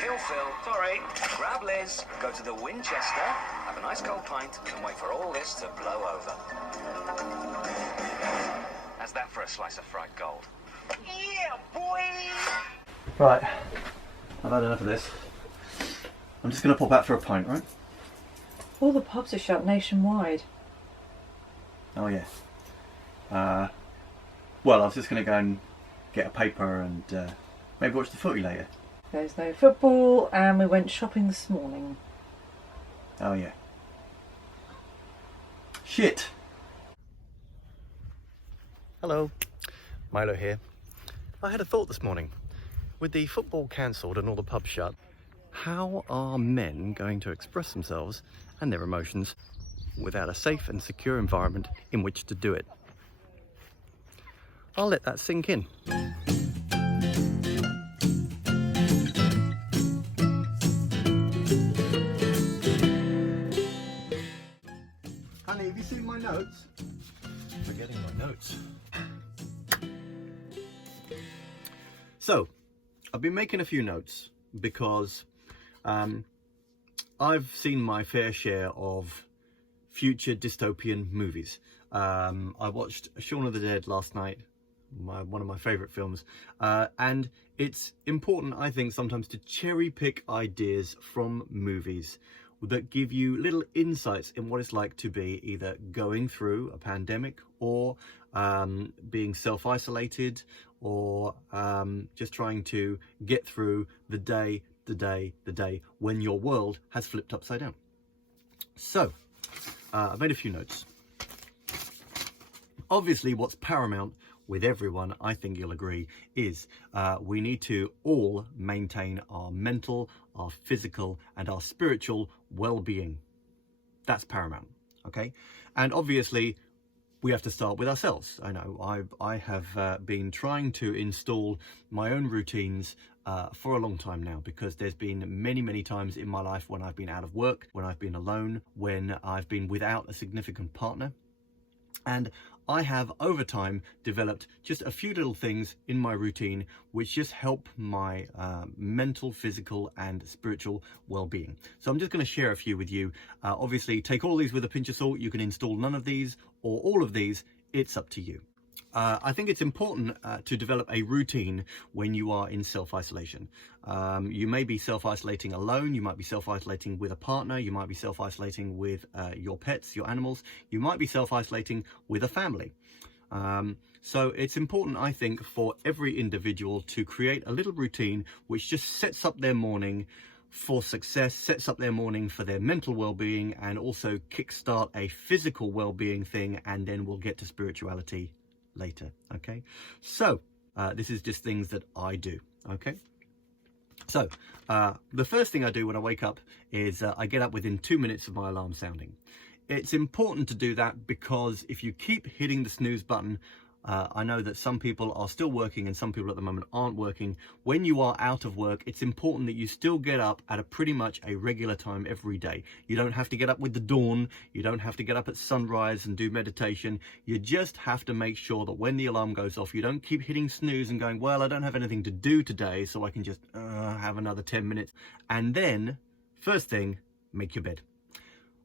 Kill Phil, sorry. Grab Liz, go to the Winchester, have a nice cold pint, and wait for all this to blow over. How's that for a slice of fried gold? Yeah, boy! Right, I've had enough of this. I'm just going to pop out for a pint, right? All the pubs are shut nationwide. Oh yeah. Well, I was just going to go and get a paper and maybe watch the footy later. There's no football, and we went shopping this morning. Oh yeah. Shit! Hello, Mylo here. I had a thought this morning. With the football cancelled and all the pubs shut, how are men going to express themselves and their emotions without a safe and secure environment in which to do it? I'll let that sink in. Honey, have you seen my notes? Forgetting my notes. So, I've been making a few notes because I've seen my fair share of future dystopian movies. I watched Shaun of the Dead last night, one of my favourite films, and it's important, I think, sometimes to cherry pick ideas from movies that give you little insights in what it's like to be either going through a pandemic or being self-isolated or just trying to get through the day when your world has flipped upside down. So, I've made a few notes. Obviously, what's paramount with everyone, I think you'll agree, is we need to all maintain our mental, our physical, and our spiritual well-being. That's paramount, okay? And obviously, we have to start with ourselves. I know I have been trying to install my own routines for a long time now, because there's been many times in my life when I've been out of work, when I've been alone, when I've been without a significant partner. And I have, over time, developed just a few little things in my routine which just help my mental, physical, and spiritual well-being. So I'm just going to share a few with you. Obviously, take all these with a pinch of salt. You can install none of these or all of these. It's up to you. I think it's important to develop a routine when you are in self-isolation. You may be self-isolating alone, you might be self-isolating with a partner, you might be self-isolating with your pets, your animals, you might be self-isolating with a family. So it's important, I think, for every individual to create a little routine which just sets up their morning for success, sets up their morning for their mental well-being, and also kickstart a physical well-being thing, and then we'll get to spirituality later. Okay, so this is just things that I do. Okay, so the first thing I do when I wake up is I get up within 2 minutes of my alarm sounding. It's important to do that because if you keep hitting the snooze button, I know that some people are still working and some people at the moment aren't working. When you are out of work, it's important that you still get up at a pretty much a regular time every day. You don't have to get up with the dawn. You don't have to get up at sunrise and do meditation. You just have to make sure that when the alarm goes off, you don't keep hitting snooze and going, well, I don't have anything to do today, so I can just have another 10 minutes. And then, first thing, make your bed.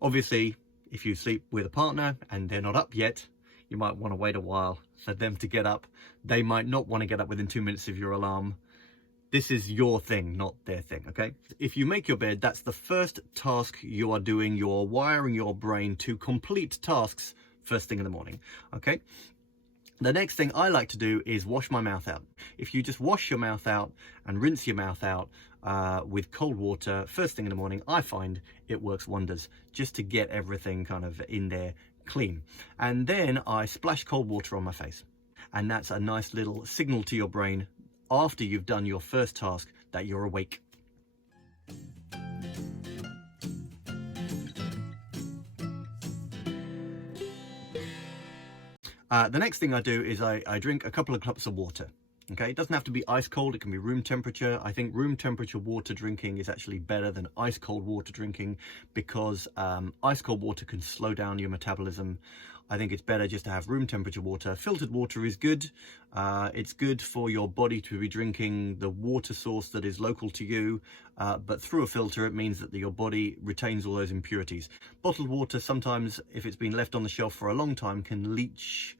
Obviously, if you sleep with a partner and they're not up yet, you might want to wait a while for them to get up. They might not want to get up within 2 minutes of your alarm. This is your thing, not their thing, okay? If you make your bed, that's the first task you are doing. You're wiring your brain to complete tasks first thing in the morning, okay? The next thing I like to do is wash my mouth out. If you just wash your mouth out and rinse your mouth out with cold water first thing in the morning, I find it works wonders just to get everything kind of in there clean. And then I splash cold water on my face, and that's a nice little signal to your brain after you've done your first task that you're awake. The next thing I do is I drink a couple of cups of water. Okay, it doesn't have to be ice cold, it can be room temperature. I think room temperature water drinking is actually better than ice cold water drinking because ice cold water can slow down your metabolism. I think it's better just to have room temperature water. Filtered water is good. It's good for your body to be drinking the water source that is local to you, but through a filter it means that your body retains all those impurities. Bottled water sometimes, if it's been left on the shelf for a long time, can leach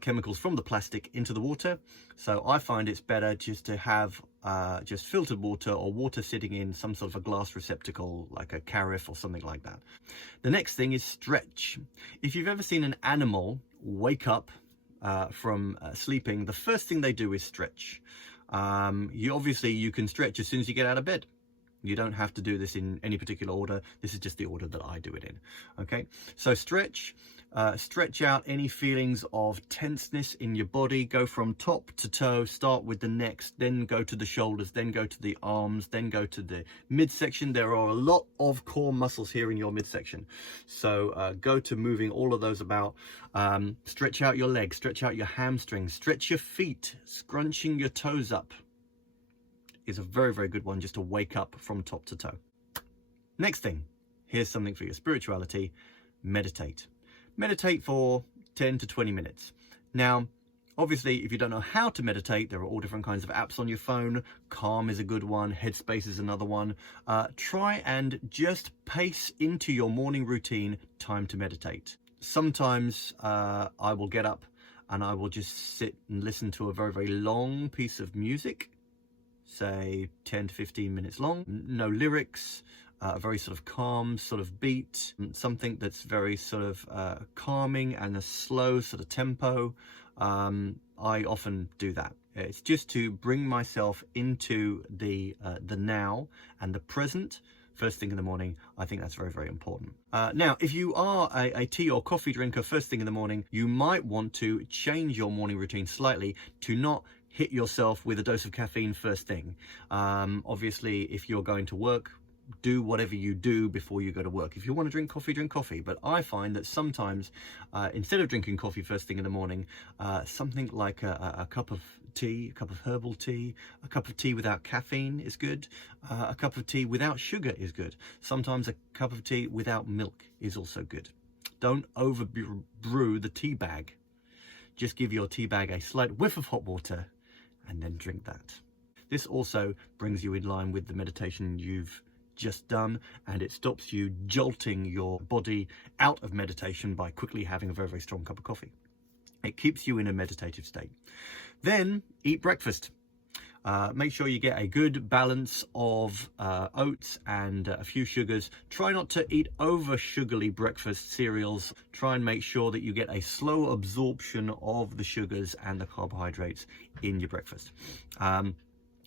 chemicals from the plastic into the water. So I find it's better just to have just filtered water or water sitting in some sort of a glass receptacle like a carafe or something like that. The next thing is stretch. If you've ever seen an animal wake up from sleeping, the first thing they do is stretch. You can stretch as soon as you get out of bed. You don't have to do this in any particular order. This is just the order that I do it in. Okay, so stretch out any feelings of tenseness in your body. Go from top to toe, start with the neck, then go to the shoulders, then go to the arms, then go to the midsection. There are a lot of core muscles here in your midsection. So go to moving all of those about. Stretch out your legs, stretch out your hamstrings, stretch your feet, scrunching your toes up is a very, very good one just to wake up from top to toe. Next thing, here's something for your spirituality. Meditate. Meditate for 10 to 20 minutes. Now, obviously, if you don't know how to meditate, there are all different kinds of apps on your phone. Calm is a good one. Headspace is another one. Try and just pace into your morning routine time to meditate. Sometimes I will get up and I will just sit and listen to a very, very long piece of music, say 10 to 15 minutes long, no lyrics, a very sort of calm sort of beat, something that's very sort of calming and a slow sort of tempo. I often do that. It's just to bring myself into the now and the present first thing in the morning. I think that's very, very important. Now, if you are a tea or coffee drinker first thing in the morning, you might want to change your morning routine slightly to not hit yourself with a dose of caffeine first thing. Obviously, if you're going to work, do whatever you do before you go to work. If you want to drink coffee, but I find that sometimes instead of drinking coffee first thing in the morning, something like a cup of tea, a cup of herbal tea, a cup of tea without caffeine is good, a cup of tea without sugar is good. Sometimes a cup of tea without milk is also good. Don't over brew the tea bag. Just give your tea bag a slight whiff of hot water and then drink that. This also brings you in line with the meditation you've just done, and it stops you jolting your body out of meditation by quickly having a very, very strong cup of coffee. It keeps you in a meditative state. Then eat breakfast. Make sure you get a good balance of oats and a few sugars. Try not to eat over sugary breakfast cereals. Try and make sure that you get a slow absorption of the sugars and the carbohydrates in your breakfast.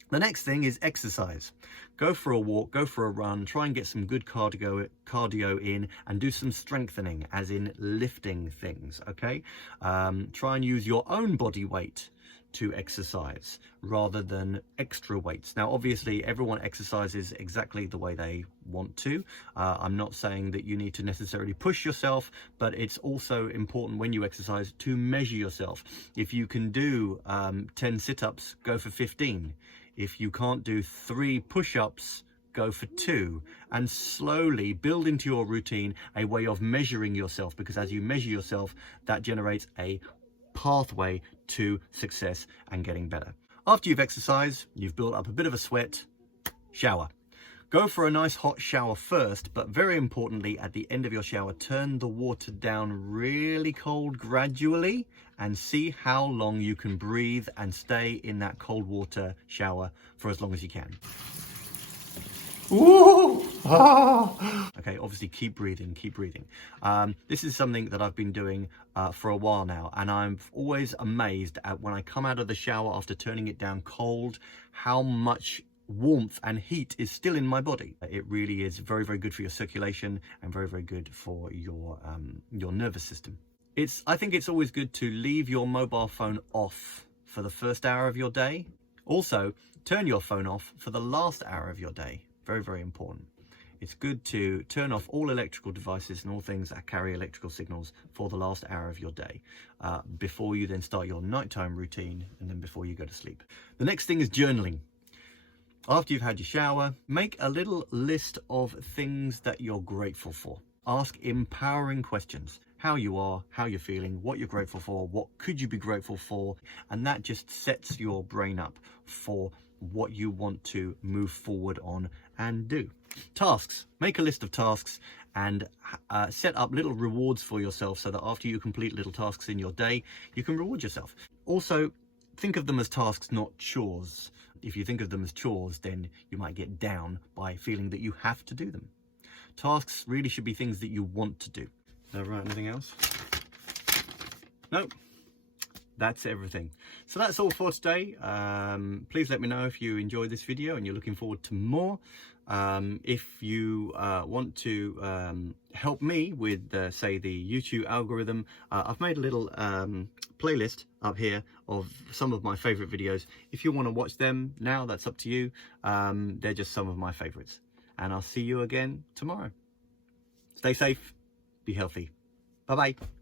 The next thing is exercise. Go for a walk, go for a run, try and get some good cardio in, and do some strengthening, as in lifting things, okay? Try and use your own body weight to exercise rather than extra weights. Now, obviously, everyone exercises exactly the way they want to. I'm not saying that you need to necessarily push yourself, but it's also important when you exercise to measure yourself. If you can do 10 sit-ups, go for 15. If you can't do 3 push-ups, go for 2, and slowly build into your routine a way of measuring yourself, because as you measure yourself, that generates a pathway to success and getting better. After you've exercised, you've built up a bit of a sweat, shower. Go for a nice hot shower first, but very importantly, at the end of your shower, turn the water down really cold gradually and see how long you can breathe and stay in that cold water shower for as long as you can. Ooh, ah. Okay, obviously keep breathing, keep breathing. This is something that I've been doing for a while now, and I'm always amazed at when I come out of the shower after turning it down cold, how much warmth and heat is still in my body. It really is very, very good for your circulation and very, very good for your nervous system. I think it's always good to leave your mobile phone off for the first hour of your day. Also, turn your phone off for the last hour of your day. Very, very important. it's good to turn off all electrical devices and all things that carry electrical signals for the last hour of your day, before you then start your nighttime routine and then before you go to sleep. The next thing is journaling. After you've had your shower, make a little list of things that you're grateful for. Ask empowering questions. How you are, how you're feeling, what you're grateful for, what could you be grateful for, and that just sets your brain up for what you want to move forward on and do. Tasks. Make a list of tasks and set up little rewards for yourself so that after you complete little tasks in your day, you can reward yourself. Also, think of them as tasks, not chores. If you think of them as chores, then you might get down by feeling that you have to do them. Tasks really should be things that you want to do. Did I write anything else? Nope. That's everything. So that's all for today. Please let me know if you enjoyed this video and you're looking forward to more. If you want to help me with, say, the YouTube algorithm, I've made a little playlist up here of some of my favorite videos. If you want to watch them now, that's up to you. They're just some of my favorites. And I'll see you again tomorrow. Stay safe, be healthy. Bye-bye.